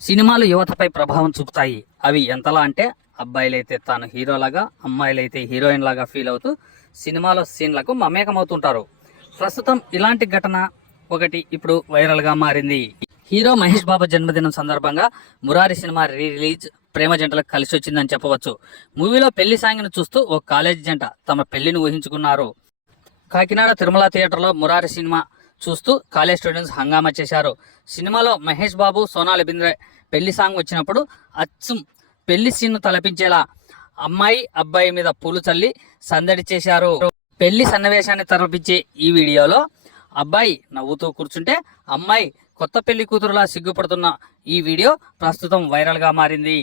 సినిమాలు యువతపై ప్రభావం చూపుతాయి. అవి ఎంతలా అంటే అబ్బాయిలైతే తాను హీరోలాగా, అమ్మాయిలైతే హీరోయిన్ లాగా ఫీల్ అవుతూ సినిమాలో సీన్లకు మమేకమవుతుంటారు. ప్రస్తుతం ఇలాంటి ఘటన ఒకటి ఇప్పుడు వైరల్గా మారింది. హీరో మహేష్ బాబు జన్మదినం సందర్భంగా మురారి సినిమా రిలీజ్ ప్రేమ జంటలకు కలిసి వచ్చిందని చెప్పవచ్చు. మూవీలో పెళ్లి సాంగ్ను చూస్తూ ఓ కాలేజీ జంట తమ పెళ్లిని ఊహించుకున్నారు. కాకినాడ తిరుమల థియేటర్లో మురారి సినిమా చూస్తూ కాలేజ్ స్టూడెంట్స్ హంగామా చేశారు. సినిమాలో మహేష్ బాబు, సోనాలి బింద్రే పెళ్లి సాంగ్ వచ్చినప్పుడు అచ్చం పెళ్లి సీన్ను తలపించేలా అమ్మాయి అబ్బాయి మీద పూలు చల్లి సందడి చేశారు. పెళ్లి సన్నివేశాన్ని తలపించే ఈ వీడియోలో అబ్బాయి నవ్వుతూ కూర్చుంటే అమ్మాయి కొత్త పెళ్లి కూతురులా సిగ్గుపడుతున్న ఈ వీడియో ప్రస్తుతం వైరల్గా మారింది.